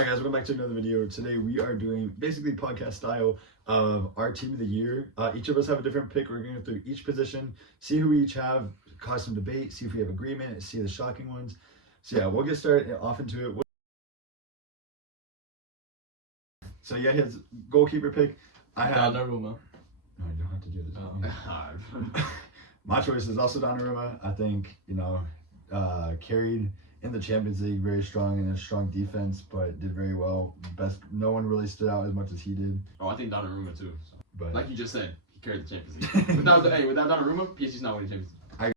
Alright guys, welcome back to another video. Today we are doing basically podcast style of our team of the year. Each of us have a different pick. We're going to go through each position, see who we each have, cause some debate, see if we have agreement, see the shocking ones. So yeah, we'll get started off into it. So yeah, his goalkeeper pick. I have Donnarumma. No, you don't have to do this. My choice is also Donnarumma. I think, carried in the Champions League, very strong and a strong defense, but did very well. No one really stood out as much as he did. Oh, I think Donnarumma too. So. But like you just said, he carried the Champions League. without Donnarumma, PSG's not winning Champions League.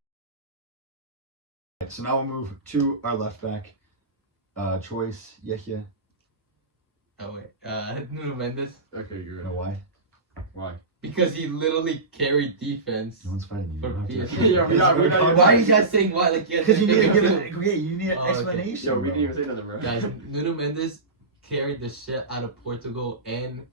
So now we'll move to our left back choice. Yehia. Oh wait, Nuno Mendes. Okay, you're You know right. why? Why? Because he literally carried defense. No one's fighting you. For You don't have to- PSG. Yeah, we're not- Why are you guys saying why? Like, Because you need to give it. it. Okay, you need an Oh, okay. explanation. Yo, we bro. didn't even say nothing, bro. Guys, Nuno Mendes carried the shit out of Portugal and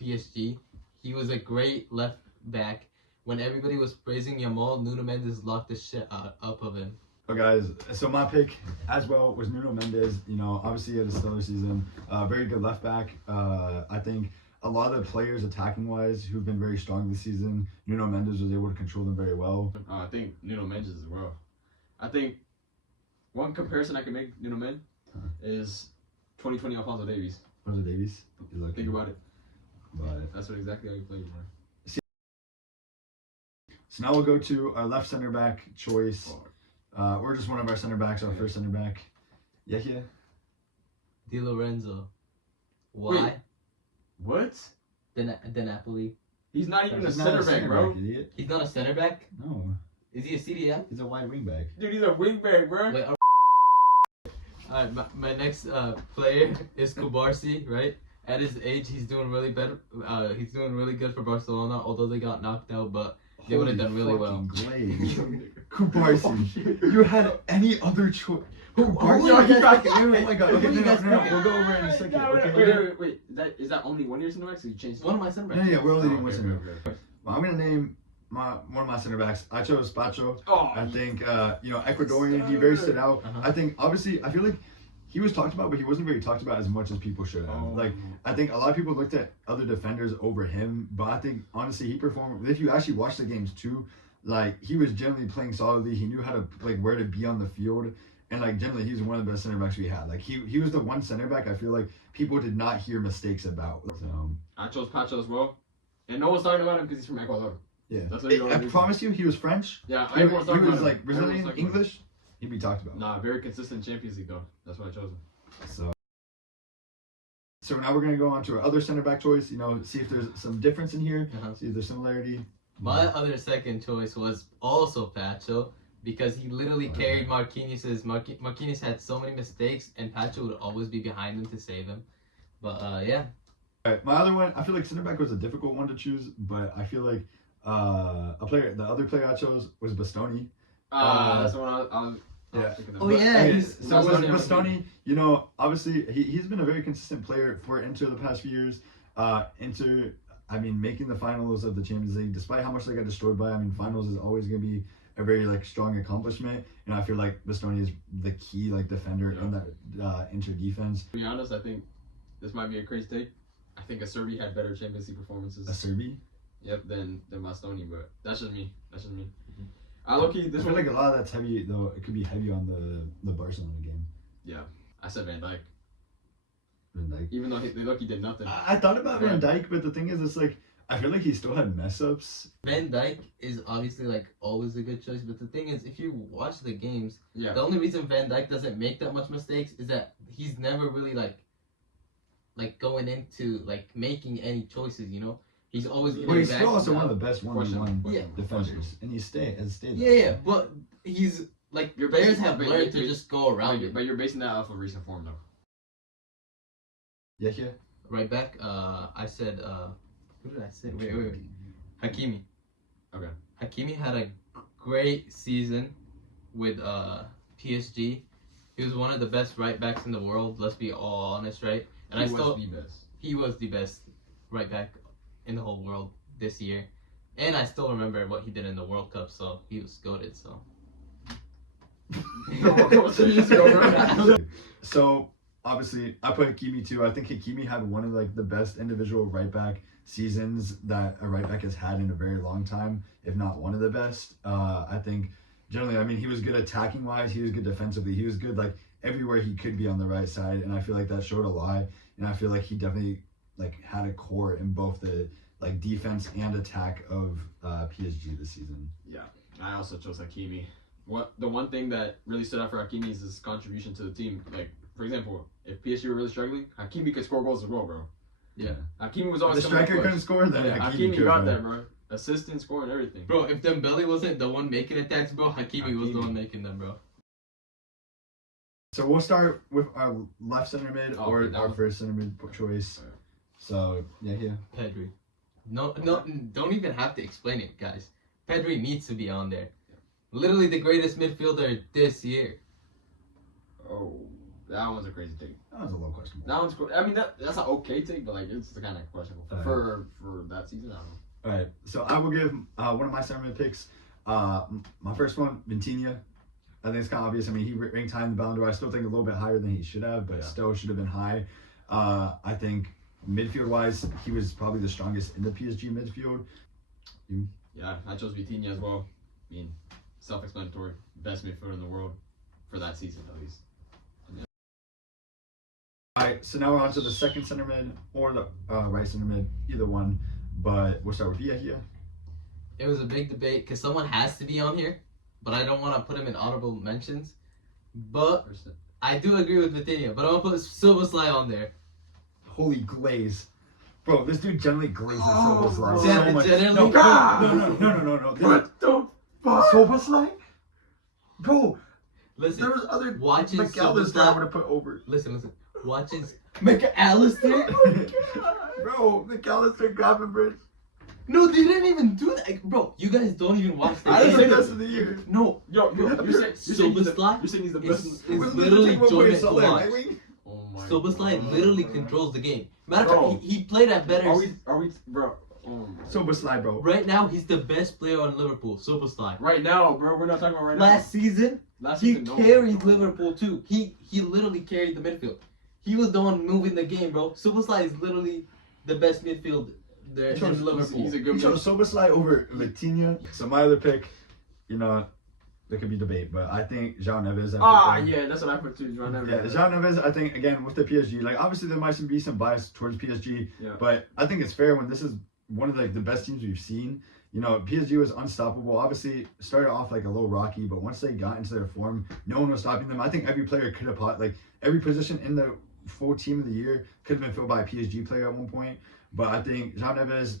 PSG. He was a great left back. When everybody was praising Yamal, Nuno Mendes locked the shit up of him. So guys, so my pick as well was Nuno Mendes. Obviously he had a stellar season. Very good left back. I think a lot of the players attacking wise who've been very strong this season, Nuno Mendes was able to control them very well. I think Nuno Mendes as well. I think one comparison I can make Nuno Mendes is 2020 Alphonso Davies. Alphonso Davies. You're lucky. Think about it. But That's exactly how he played, bro. so now we'll go to our left center back choice. Or just one of our center backs, our first center back. Yehia. Di Lorenzo. Why? Wait. What? The Napoli. He's not even a He's not center back, bro. idiot. He's not a center back? No, Is he a CDM? he's a wide wing back. Dude, he's a wing back, bro. Wait, alright, my next player is Kubarsi, right? At his age, he's doing really better. He's doing really good for Barcelona, although they got knocked out. But they would have done really well. Kubarsi. You had any other choice? Kubarsi. Yo, he got- Oh my god. Okay, Who you guys no. pick? We'll go over it in a second. Wait. Is that only 1 year center back? So you changed? One of my center No, backs. yeah, we're only doing Oh, one okay, center. okay. Well, I'm gonna name one of my center backs. I chose Pacho. Oh, I think Ecuadorian. He very stood out. Uh-huh. I think obviously I feel like he was talked about, but he wasn't really talked about as much as people should have. Like I think a lot of people looked at other defenders over him, but I think honestly he performed. If you actually watch the games too, like he was generally playing solidly. He knew how to where to be on the field, and generally he's one of the best center backs we had. Like he was the one center back I feel like people did not hear mistakes about. So I chose Pacho as well, and no one's talking about him because he's from Ecuador. yeah, That's what I promise you, he was French. Yeah, He everyone's talking was about him. Brazilian, Everyone's talking about him. English. He'd be talked about. Nah, very consistent Champions League though. That's why I chose him. So now we're gonna go on to our other center back choice. See if there's some difference in here. Uh-huh. See if there's similarity. My other second choice was also Pacho because he literally carried Marquinhos. Marquinhos had so many mistakes, and Pacho would always be behind him to save him. But yeah. Alright, my other one, I feel like center back was a difficult one to choose, but I feel like the other player I chose was Bastoni. That's the one I was yeah. thinking of. Oh, yeah, Okay, he's- so was Bastoni. Bastoni, obviously he's been a very consistent player for Inter the past few years. Inter, making the finals of the Champions League, despite how much they got destroyed by, finals is always gonna be a very strong accomplishment, and I feel like Bastoni is the key defender in that Inter defense. To be honest, I think this might be a crazy take. I think Acerbi had better Champions League performances. Acerbi. Yep, than Bastoni, but that's just me. I low-key, I this feel one. like a lot of that's heavy though. It could be heavy on the Barcelona game. I said Van Dijk, Van Dijk. even though they low-key did nothing. I thought about Van Dijk, but the thing is, it's I feel like he still had mess ups. Van Dijk is obviously always a good choice, but the thing is, if you watch the games, Yeah. the only reason Van Dijk doesn't make that much mistakes is that he's never really going into making any choices. He's always But he's back still also now. one of the best one-on-one Yeah. defenders, and he has stayed. Yeah, but he's You're players basing- have but learned you- to just go around it. But you're basing that off of recent form, though. Yeah. Right back, I said, who did I say? Wait. Hakimi. Okay. Hakimi had a great season with PSG. He was one of the best right backs in the world. Let's be all honest, right? And He was the best. he was the best right back in the whole world this year. And I still remember what he did in the World Cup, so he was goated. So So obviously, I put Hakimi too. I think Hakimi had one of like the best individual right back seasons that a right back has had in a very long time, if not one of the best. I think generally, I mean, he was good attacking wise. He was good defensively. He was good like everywhere he could be on the right side, and I feel like that showed a lot. And I feel like he definitely like had a core in both the like defense and attack of PSG this season. Yeah, I also chose Hakimi. The one thing that really stood out for Hakimi is his contribution to the team. Like, for example, if PSG were really struggling, Hakimi could score goals as well, bro. Yeah. Hakimi was If always the coming up striker clutch. couldn't score, then Yeah, Hakimi Hakimi could, got bro. there, bro. Assistant, scoring, everything. Bro, if Dembele wasn't the one making attacks, bro, Hakimi was the Hakimi. one making them, bro. So we'll start with our left center mid Oh, or okay, that our was- first center mid choice. Alright. So yeah. Pedri. No, don't even have to explain it, guys. Pedri needs to be on there. Literally the greatest midfielder this year. Oh, that one's a crazy take. That was a little questionable. That one's cool. I mean, that's an okay take, but like it's the kind of questionable for that season. I don't know. All right, so I will give one of my center mid picks. My first one, Vitinha. I think it's kind of obvious. I mean, he ranked high in the Ballon d'Or. I still think a little bit higher than he should have, but Yeah. still should have been high. I think midfield wise, he was probably the strongest in the PSG midfield. Yeah, I chose Vitinha as well. I mean, self-explanatory. Best midfielder in the world for that season, at least. All right, so now we're on to the second center mid or the right center mid, either one. But we'll start with Villa here. It was a big debate because someone has to be on here, but I don't want to put him in honorable mentions. But I do agree with Vitinha, but I'm gonna put Silvaslai on there. Holy glaze. Bro, this dude generally glazes Oh, Silvaslai bro. so much. Generally- No, God! no. What the fuck? Silvaslai? Bro, Listen, there was other watching McAllister I Silvaslai. would have put over. Listen. Watches McAllister. Bro, McAllister, Gravenbridge. No, they didn't even do that, bro. You guys don't even watch the I That's didn't the say game. best of the year. No, Yo, you're saying he's the best. It's Who's the literally team over enjoyment to Soler, watch. right wing? Oh my Silvaslai God. literally controls the game. Matter of Bro. fact, he played at better. Are we, bro? Oh my. Silvaslai, bro. Right now, he's the best player on Liverpool. Silvaslai. Right now, bro, we're not talking about right Last season, now. Last he season, no. carried Liverpool too. He literally carried the midfield. He was the one moving the game, bro. Silvaslai is literally the best midfield there He chose- in Liverpool. He's a You good chose Silvaslai over Vitinha. So my other pick, you know, there could be debate, but I think João Neves. Yeah, that's what I put too. John Neves. Yeah, João Neves, I think, again, with the PSG, like, obviously there might be some bias towards PSG, Yeah. but I think it's fair when this is one of, like, the best teams we've seen. You know, PSG was unstoppable. Obviously, started off, like, a little rocky, but once they got into their form, no one was stopping them. I think every player could have, like, every position in the full team of the year could have been filled by a PSG player at one point. But I think João Neves,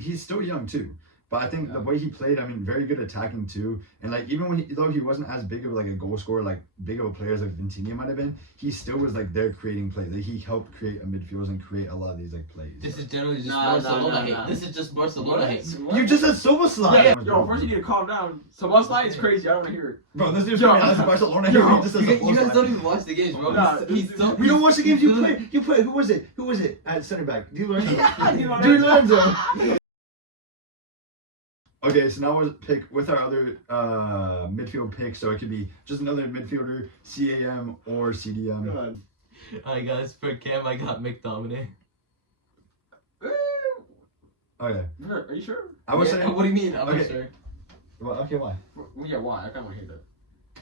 he's still young, too. But I think the way he played, I mean, very good attacking too. And like even when though he wasn't as big of like a goal scorer, like big of a player as like Vitinha might have been, he still was like there creating plays. Like he helped create a midfield and create a lot of these like plays. This is generally just Nah, Barcelona nah, hate. nah. This is just Barcelona hate. You just said Silvaslai. Yeah. Yo, first you need to calm down. Sabasli is crazy. I don't want to hear it. Bro, this dude's Yo, coming out as Barcelona. yo, He just says You guys Silvaslai. don't even watch the games, bro. Nah, He's so, We don't watch the games you he's play. You play. Who was it? Who was it at center back? Di Lorenzo. Di Lorenzo. Di Lorenzo. Okay, so now we'll pick with our other midfield pick. So it could be just another midfielder, CAM or CDM. Alright guys, for Cam I got McTominay. Okay, Are you sure? I would Yeah, say. what do you mean? I'm Okay. not sure. Well, okay, why? Well, yeah, why? I kind of want to hear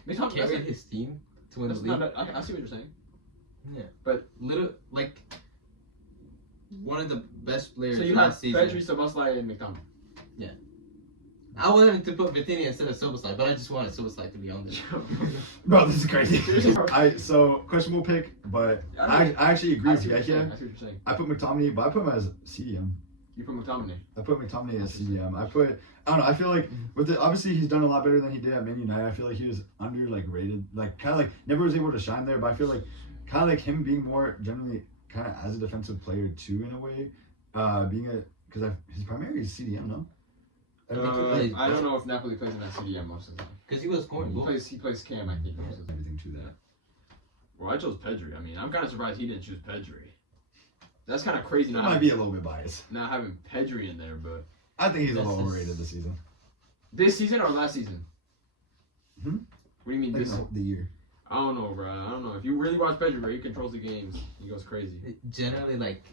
that. Carried his team to win the That's league. not, I see what you're saying. Yeah, But- little like one of the best players So you have last season. Pedri, Sabasli, and McTominay. I wanted to put Vitinha instead of Silvaslai, but I just wanted Silvaslai to be on there. Bro, this is crazy. So questionable pick, but I actually agree with you. I see Yeah, what you're saying. I put McTominay, but I put him as CDM. You put McTominay. I put McTominay as CDM. I don't know. I feel like with the obviously he's done a lot better than he did at Man United. I feel like he was under like rated, like kind of like never was able to shine there. But I feel like kind of like him being more generally kind of as a defensive player too in a way, being a because his primary is CDM, no? I think he plays I don't know if Napoli plays in that CDM most of the time. Because he was scoring goals. He plays Cam, I think. Most of the time. everything to that. Well, I chose Pedri. I mean, I'm kind of surprised he didn't choose Pedri. That's kind of crazy That not might be a little bit biased. having Pedri in there, but I think he's a This little is- overrated this season. this season or last season? Hmm? What do you mean Like, this? no, the year. I don't know, bro. I don't know. If you really watch Pedri, bro, he controls the games. He goes crazy. Generally, like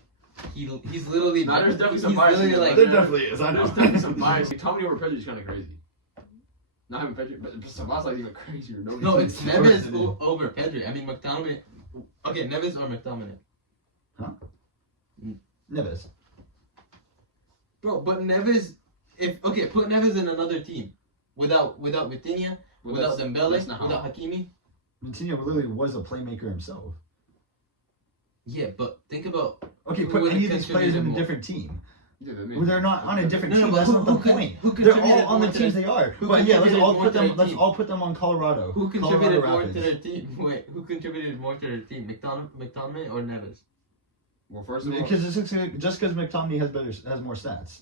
he's literally. Nah, there's definitely some he's bias in literally there, like There definitely is. I know. There's definitely some bias. Tommy over Pedri is kind of crazy. Not having Pedri, but Sabas's even crazier. no, it's Of course Neves it is. over Pedri. I mean McTominay. Okay, Neves or McTominay. Neves. Bro, but Neves, put Neves in another team, without Vitinha, Well, without that's Dembele, not how- without Hakimi. Vitinha literally was a playmaker himself. Yeah, but think about Okay, Who put would any have of these players in a contributed more? different team. Yeah, Well, they're not on a different No, no, team. but That's who- not the who con- point. who They're contributed all on the more to teams their- they are. who But yeah, let's contributed all more put to them. their Let's team? all put them on Colorado. who Colorado contributed more to Rapids. their team. Wait, who contributed more to their team? McTominay or Neves? Well, first of all, Because it's just because McTominay has more stats.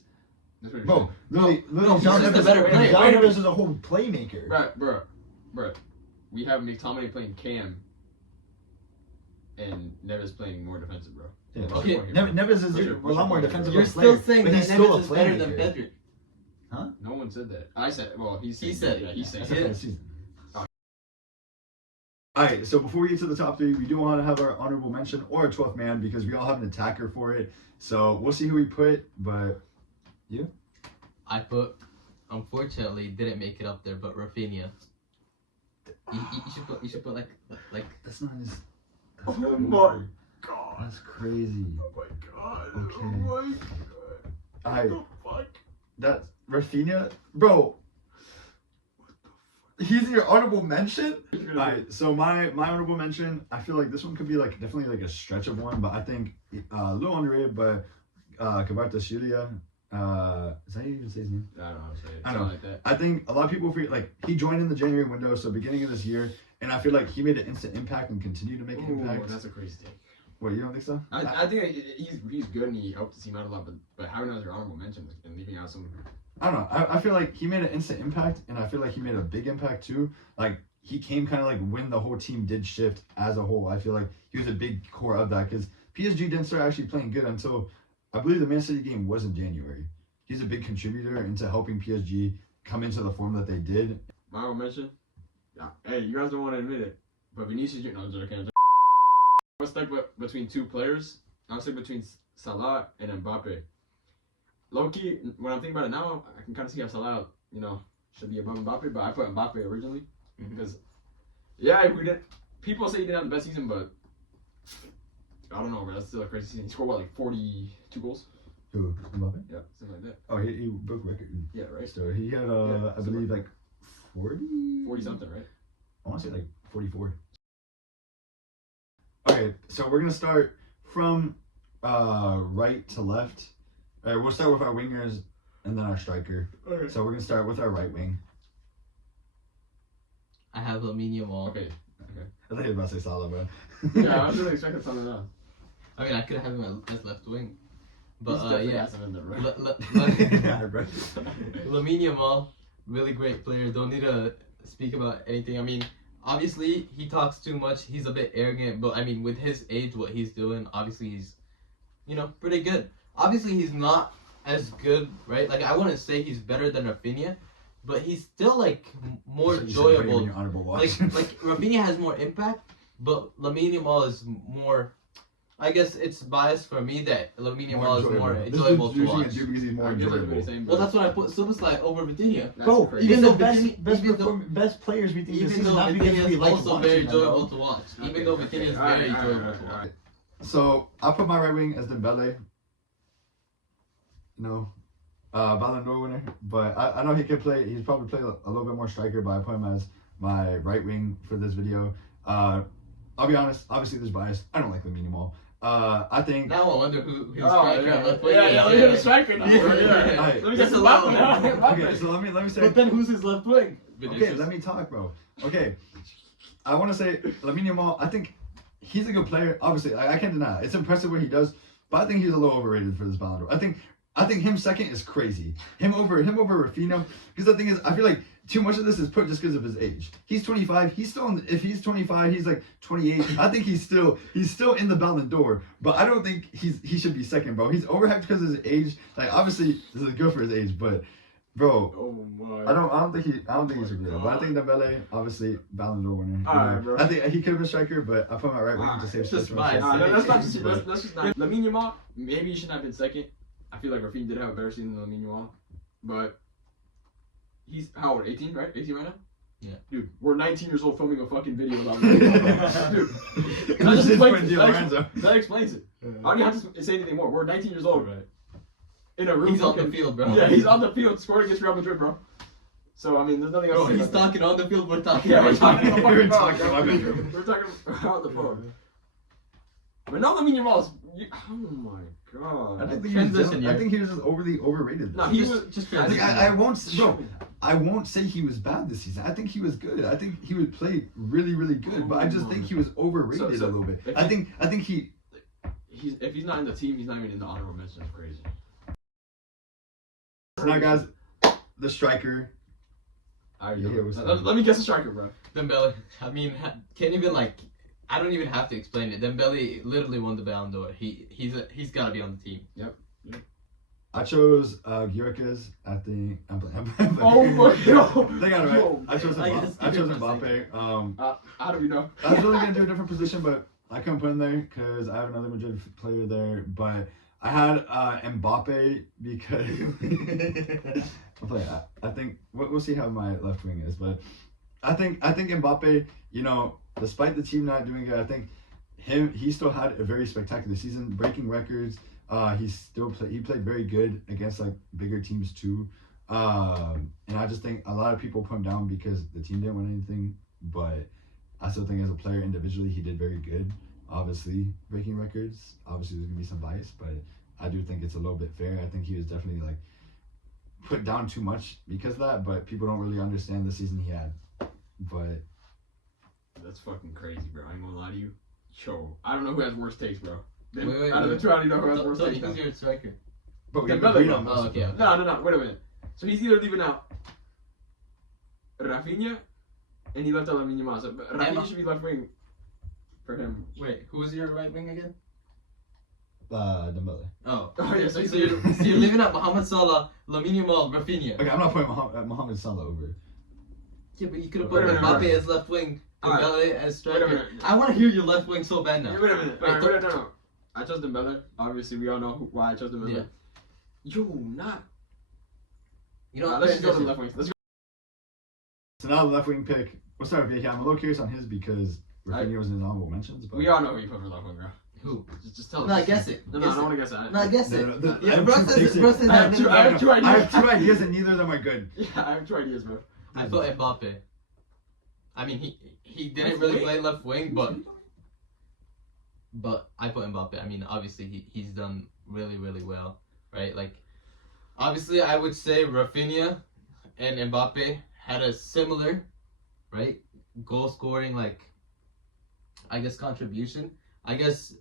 that's what you're Bro, saying. literally, he's John just a Neves- better player. John Neves is a whole playmaker. Bro, we have McTominay playing Cam, and Neves playing more defensive, bro. Yeah. What's Okay, your point here, bro? Neves is What's your- a what's lot your more point here, defensive. bro? You're player, still saying but that he's still Neves a is better than playmaker. Pedri. No one said that. I said, well, he He said, said yeah, it. he said That's it. for the season. Alright, so before we get to the top three, we do want to have our honorable mention or a 12th man because we all have an attacker for it. So we'll see who we put, but I put, unfortunately, didn't make it up there, but Rafinha. You should put like that's not his. Oh That's my crazy. god. That's crazy. Oh my god. Okay. Oh my god. Alright, What the fuck? that's Rafinha, bro. He's your honorable mention. Alright, so my honorable mention, I feel like this one could be like definitely like a stretch of one, but I think a little underrated, but Kvaratskhelia, is that how you even say his name? I don't know how to say it. I know. Something like that. I think a lot of people feel like he joined in the January window, so beginning of this year, and I feel like he made an instant impact and continue to make an Ooh, impact. that's a crazy take. What, you don't think so? I think he's good and he helped the team out a lot, but having him as your honorable mention and leaving out some. I don't know. I feel like he made an instant impact, and I feel like he made a big impact too. Like he came kind of like when the whole team did shift as a whole. I feel like he was a big core of that because PSG didn't start actually playing good until I believe the Man City game was in January. He's a big contributor into helping PSG come into the form that they did. My honorable mention? Yeah. Hey, you guys don't want to admit it, but Vinicius Junior. No, I'm joking. I was stuck between two players. I was stuck between Salah and Mbappe. Low key, when I'm thinking about it now, I can kind of see how Salah, should be above Mbappe, but I put Mbappe originally because, yeah, we didn't. People say he didn't have the best season, but I don't know, bro. That's still a crazy season. He scored like 42 goals. Who? Mbappe? Yeah, something like that. Oh, he broke record. Yeah, right. So he had Yeah, I believe like 40. 40 something, right? I want to say like 44. Okay, so we're gonna start from right to left. All right, we'll start with our wingers and then our striker. Okay. So we're gonna start with our right wing. I have Lamine Yamal. Okay. I thought you were about to say Salah, bro. Yeah, I was really expecting something else. I mean, I could have him as left wing, He's but definitely yeah. has him in there, right? Yeah, bro. Lamine Yamal, really great player. Don't need to speak about anything. I mean, obviously he talks too much. He's a bit arrogant, but I mean, with his age, what he's doing, obviously he's, pretty good. Obviously he's not as good, right? Like I wouldn't say he's better than Rafinha, but he's still like more You should put him in enjoyable. your honorable watch. Like Rafinha has more impact, but Lamine Yamal is more. I guess it's biased for me that Lamine Yamal is more enjoyable to watch. Because he's more I guess that's what enjoyable. he's saying, Well, bro. that's what I put Superslide over Vitinha. That's Bro, crazy. even Even the though Vitinha- best players we think this Even season, though not because Vitinha we is like also watching very them, bro. enjoyable to watch. Even though Vitinha is very enjoyable to watch. So I put my right wing as Dembele. Ballon d'Or winner, but I know he could play. He's probably played a little bit more striker, but I put him as my right wing for this video. I'll be honest. Obviously, there's bias. I don't like Lamine Yamal. I think. Now I wonder who his Oh, striker yeah. and left wing Yeah, is. yeah, let me get a striker now. Yeah. Yeah. Alright. Let me get Just some allow Mbappe him. now. Okay, so let me say. But then who's his left wing? Okay, let me talk, bro. Okay, I want to say Lamine Yamal. I think he's a good player. Obviously, I can't deny it. It's impressive what he does, but I think he's a little overrated for this Ballon d'Or. I think him second is crazy. Him over Rafinha. Because the thing is, I feel like too much of this is put just because of his age. He's 25. He's still if he's 25, he's like 28. I think he's still in the Ballon d'Or. But I don't think he should be second, bro. He's overhyped because of his age. Like obviously this is good for his age, but bro. Oh my. I don't think he should be there. But I think Dembele, obviously, Ballon d'Or winner. Alright, bro. I think he could have been striker, but I put him at right wing to save space Just for biased. himself. Let's not just But- let's just not. Lamine Yamal, maybe he shouldn't have been second. I feel like Rafinha did have a better season than Lamine Yamal, but he's how old? 18, right? 18 right now. Yeah. Dude, we're 19 years old filming a fucking video about Lamine Yamal. Dude, that Just just explains put Di it. Lorenzo. That explains it. I don't even have to say anything more. We're 19 years old, Right. in a room. He's on the fucking- field, bro. Yeah, he's on the field scoring against Real Madrid, bro. So I mean, there's nothing else. Bro, to say he's about that. talking on the field. We're talking. Yeah, we're talking on the We're fucking talking phone, on bro. my bedroom. We're talking on the phone. But now Lamine Yamal is. Oh my god. I don't think Transition, I yeah. think he was just overly overrated. No, this he season. was just I think transition. I won't, bro. I won't say he was bad this season. I think he was good. I think he would play really, really good. But I just think he was overrated So a little bit. if I he- think he. If he's not in the team, he's not even in the honorable mention. That's crazy. So now, guys, the striker. I Yeah, it was- let me guess a striker, bro. Dembele. I mean, can't even like. I don't even have to explain it. Dembele literally won the Ballon d'Or. He's got to be on the team. I chose Gyökeres at the. Oh my god. They got it right. Yo, I chose I Mbappe. guess I chose give it a Mbappe. How do you know? I was really gonna do a different position, but I couldn't put him there because I have another Madrid player there. But I had Mbappe because I'll play. I think we'll see how my left wing is, but I think Mbappe. You know, despite the team not doing good, I think he still had a very spectacular season, breaking records. He played very good against like bigger teams too. And I just think a lot of people put him down because the team didn't win anything, but I still think as a player individually, he did very good. Obviously, breaking records. Obviously, there's gonna be some bias, but I do think it's a little bit fair. I think he was definitely like put down too much because of that, but people don't really understand the season he had. But That's fucking crazy, bro. I ain't gonna lie to you. Yo, I don't know who has worse takes, bro. Wait, Out of the two, I don't know who has worse Tony, takes. who's your striker? we Dembele, agreed bro. on most Oh, of okay, them. okay. No. Wait a minute. So he's either leaving out Rafinha, and he left out Lamine Yamal. So Rafinha Emma. should be left wing for him. Wait, who's your right wing again? Dembele. Oh. Oh yeah, So you're leaving out Mohamed Salah, Lamine Yamal, Rafinha. Okay, I'm not putting Mohamed Salah over. Yeah, but you could have Wait put a minute, Mbappe wait. as left wing, Alright. Dembele as Wait a striker. minute. I want to hear your left wing so bad now. Wait a minute. Wait, Alright, no. I chose Dembele. Obviously, we all know why I chose Dembele. Yeah. Yo, not. You know, Let's just go to the transition. left wing. Let's go. So now the left wing pick. We'll start with Vicky. I'm a little curious on his because Rafinha was in his honorable mentions. But We all know who you put for left wing, bro. Who? Just tell us. No, guess it. No, I Guess don't it. want to guess that. No, guess No, it. no, the- I Yeah, have bro two says takes bro here. says I have two- I have two I have ideas. two ideas and neither of them are good. Yeah, I have two ideas, bro. I put Mbappe. I mean, he didn't Left really wing? play left wing, but I put Mbappe. I mean, obviously he's done really, really well, right? Like, obviously I would say Rafinha and Mbappe had a similar, right, goal scoring, like, I guess contribution. I guess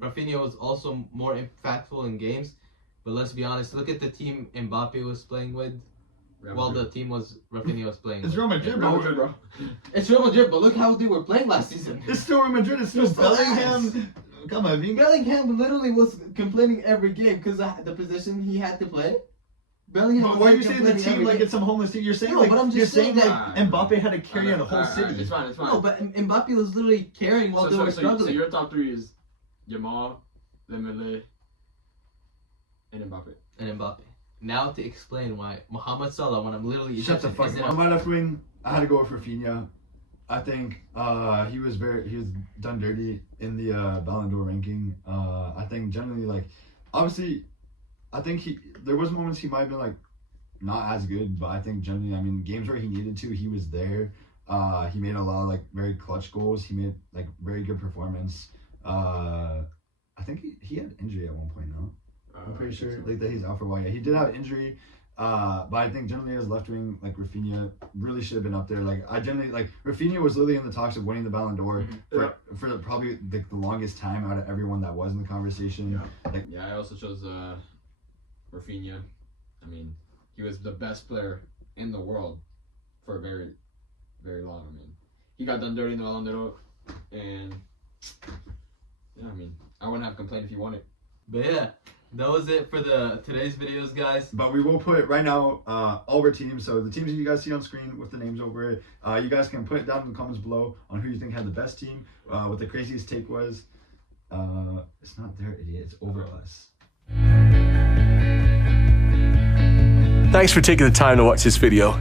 Rafinha was also more impactful in games, but let's be honest. Look at the team Mbappe was playing with. Well, the team Rafinha was playing. It's with. Real Madrid, Real bro. Madrid, bro. It's Real Madrid, but look how they were playing last season. It's still Real Madrid. It's still It's still Bellingham. Come on, Vinga. Bellingham literally was complaining every game because of the position he had to play. Bellingham. But was why are you saying the complaining team every like game. it's some homeless team? You're saying No, like but I'm just you're saying saying that- like Mbappe had to carry on a whole Alright, city. It's fine. It's fine. No, but Mbappe was literally carrying while they were so struggling. your top three is Yamal, Dembele, and Mbappe. And Mbappe. Now to explain why Mohamed Salah, when I'm literally Shut the Egyptian, fuck isn't up. a- On my left wing, I had to go with Rafinha. I think he was done dirty in the Ballon d'Or ranking. I think generally like obviously I think there was moments he might have been like not as good, but I think generally I mean games where he needed to, he was there. He made a lot of like very clutch goals. He made like very good performance. I think he had injury at one point now. I'm pretty sure like that he's out for a while. Yeah, he did have injury, but I think generally as left wing, like Rafinha really should have been up there. Like I generally like Rafinha was literally in the talks of winning the Ballon d'Or for probably the longest time out of everyone that was in the conversation. Yeah, I also chose Rafinha. I mean, he was the best player in the world for a very, very long. I mean, he got done dirty in the Ballon d'Or, and yeah, I mean, I wouldn't have complained if he won it. But yeah, that was it for today's videos, guys. But we will put right now all our teams. So the teams that you guys see on screen with the names over it, you guys can put it down in the comments below on who you think had the best team, what the craziest take was. It's not there, idiot. It's over us. Thanks for taking the time to watch this video.